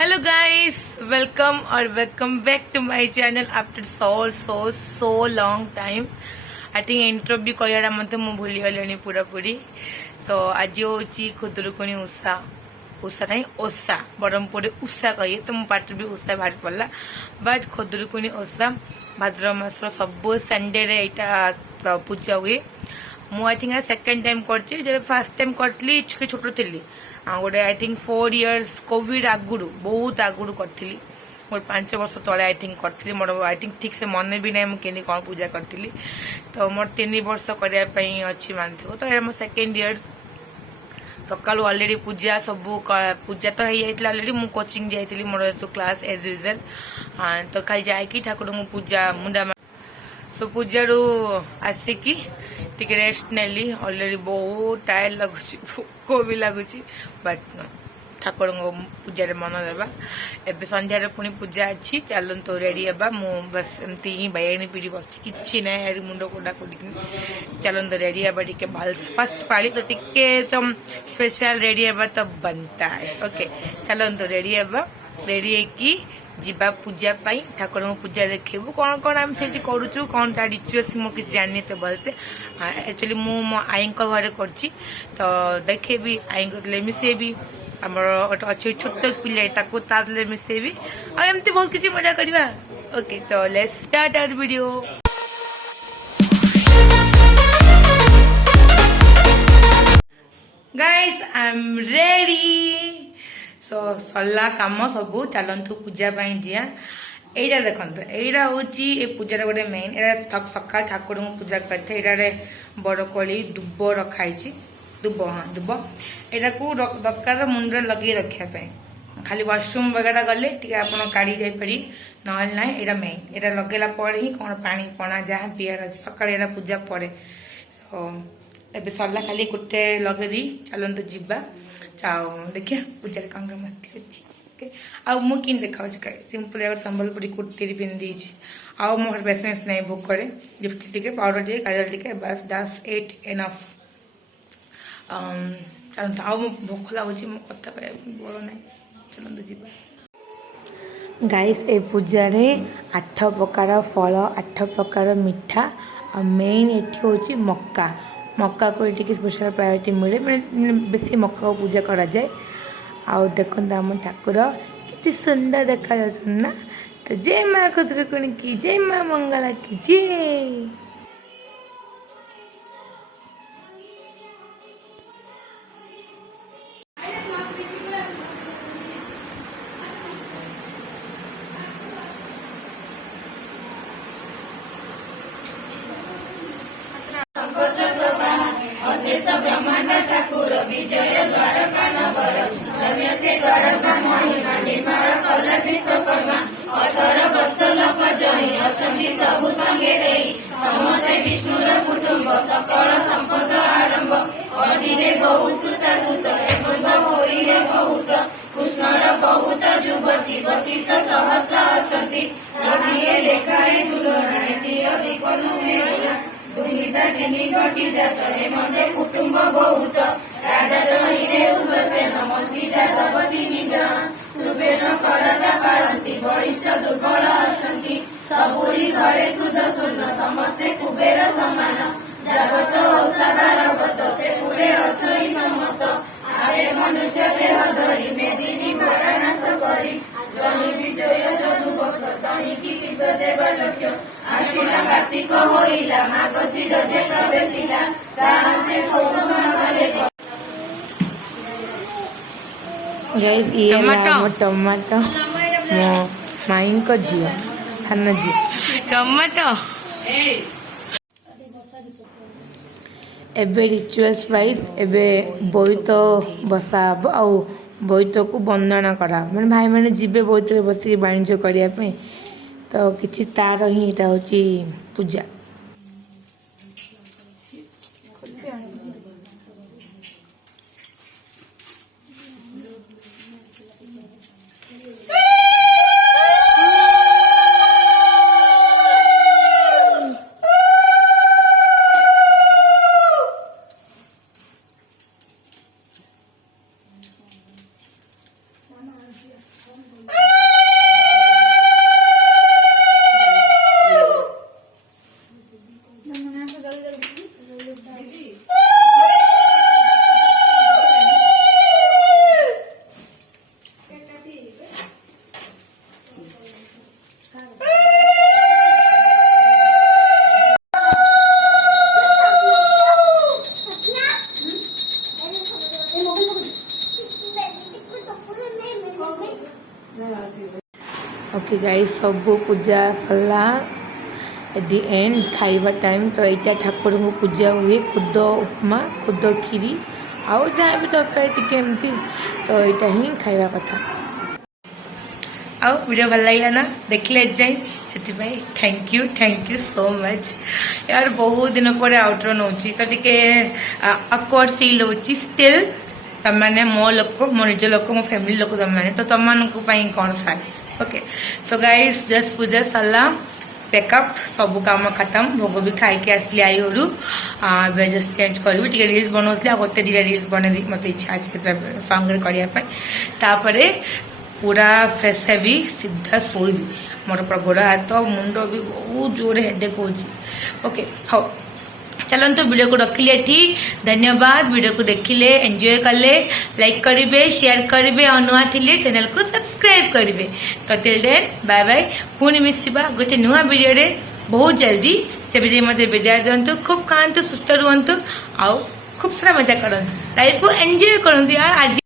Hello guys, welcome back to my channel after so long time. I think intro भी कहला मत मु भूली गली पूरा पूरी। सो आज हूँ खुदुरुकुणी उषा नहीं ओषा ब्रह्मपुर उषा कही तो मो पार्टी भी उषा बाहर पड़ा। बट खुदुरुकुणी ओषा भाद्र मास सब संडे रे यहाँ पूजा हुए। मु आई थिंक सेकेंड टाइम कर फर्स्ट टाइम करी छोट थी गोटे आई थिंक 4 इयर्स कोविड आगुड़ बहुत आगुड़ करी मोर 5 वर्ष तले आई थिंक करी मोर आई थिंक ठीक से मन भी ना मुझे कौन पूजा करी। तो मोर 3 वर्ष करने अच्छी मानसिक तो ये मो सेकेंड इयर सका अलरेडी पूजा सब पूजा तो अलरेडी मु कोचिंग जाइली मोर जो क्लास एज यूजुअल। तो खाली जाकि ठाकुर को पूजा मुंडा सो पूजा रू आसिकी टिके रेस्ट नेली। अलरेडी बहुत टायर लगुच भोक भी लगुच बट ठाकुर पूजा मन देवा। एबे संध्यार पुणी पूजा अच्छी चलतु रेडी है मु बस एमती ही बैणी पीढ़ी बस कि ना मुंड कोड़ा कोड़ी चलतु रेडी है टे भल फर्स्ट पाली तो टिके तो स्पेशल रेडी है तो बनता है। ओके चलतु रेडी है रेडी है जीवा पूजा ठाकुर को पूजा देखू कौन कौन आम से करूँ कौन ता रिचुअल्स मो कि जानी तो भलसे। एक्चुअली मो आई घरे कर तो देखेबी आई मिसेबी आमर अच्छे छोट पिले मिसेबी आमती बहुत किसी मजा करवा। ओके तो let's start our video. Guys I am ready. So Sarla कम सब चलतु पूजा दिया यहाँ देखते यहाँ हूँ पूजार गोटे मेन यहाँ सका ठाकुर को पूजा करते बरकोली दुब रखाई दुब हाँ दुब यहाँ को दरकार मुंडे लगे रखापी खाली वाशरूम वगैरह गले आप काढ़ी जापरि ना यहाँ मेन यहाँ लगेला ही कौन पानी पणा जहाँ पीआर अच्छे सका यहाँ पूजा पड़े। सो ए सरला खाली गोटे लगे चलतु जीवा चाओ देखिए पूजा कौन कौन मस्ती अच्छी। आइन देखा सिंपल संबलपुरी कुर्ती पिंधि आउ मोर पेसेंस नहीं भोक लिपस्टिक टिके पाउडर टे काजल टिके बस दास एट एनफ। चलते आउ भोक लगुच कथा कह बड़ ना चलते जी। गाइस ए पूजा रे 8 प्रकार फल 8 प्रकार मिठा और मेन ये हूँ मक्का मक्का को ये स्पेशल प्रायोरिटी मिले मैंने बेसी मक्का को पूजा करा जाए। आउ देखो आम ठाकुर कितनी सुंदर देखा ना। तो जय माँ खुदुरुकुणी की जय माँ मंगला की जय। अशेष ब्रह्मांड ठाकुर विजय द्वारका नगर रम्य से द्वारका महिमा निर्माण कला विश्वकर्मा 18 वर्ष लोक जही अछंती प्रभु संगे रही समस्ते विष्णुर कुटुंब सकल संपद आरंभ अधीरे बहु सुता सुत एवं होइरे बहुत कृष्णर बहुत युवती 32 सहस्र अछंती नदिए लेखाए तुलना अधिक नुहे दुहिता 3 कोटी जात हेमंते कुटुंब बहुत राजा दहीरे उग्रसेन मंत्री जातक 3 जन सुबेन परदा पालती वरिष्ठ दुर्बल अछंती सबुरी घरे सुध शून्य समस्ते कुबेर समान जगत ओषाधारगत से पुरे अछई समस्त आवे मनुष्य देह धरी मेदिनी भरानाश करी जनी विजय जदुवक्ष तनिकी किस देव लक्ष्य आशिला कार्तिक होइला मार्गशीर जे प्रवेशिला ताहाते कौशले गाइस ये टमाटो मो माइन को झियो सान झी टमाटो एबे रिचुअल्स वाइज एबे बोईत बसा आउ बोईत को वंदना करा मैंने भाई मैंने जीवे बोईत बस वाणिज्य करने तो किसी तार ही यहाँ हूँ पूजा। ओके गाइस सब पूजा सरला एट दि एंड खाइबा टाइम तो यहाँ ठाकुर को पूजा हुए खुद उपमा खुद खीरी आउ जहाँ भी तरकारी टिके एमती तो यहाँ ही खाइबा कथा आउ वीडियो भल लगा ना देखले जाए थैंक यू सो मच यार बहुत दिन पर आउटरो नौ तो टे अकवर्ड फिल हो स्टिल तमने मो लोक मो निज लोक मो फैमिली लोक तमने तो तुम कौन सारे ओके तो गाइस जस्ट पूजा सरला पैकअप सब काम खत्म भोग भी खाई आसली आई घरू जस्ट चेंज करी टे रिल्स बनाऊली गोटे दुटा रिल्स बन मत इच्छा अच्छे सॉन्ग करने पूरा फ्रेश हेवी सीधा शोबी मोर पूरा गोड़ हाथ मुंड भी बहुत जोर हेडेक हो ओके हाँ चलते वीडियो को रखिले ठीक धन्यवाद वीडियो को देखिले एंजॉय कले लाइक करेंगे शेयर करेंगे और नुआ थिले चैनल को सब्सक्राइब करेंगे तो टिल देन बाय बाय पुणी मिसिबा गोटे नुआ वीडियो रे बहुत जल्दी से विजय मत विजय दिंतु खूब खातु सुस्थ रुहतु आउ खूब सारा मजा करतु लाइफ को एंजॉय करतु यार आज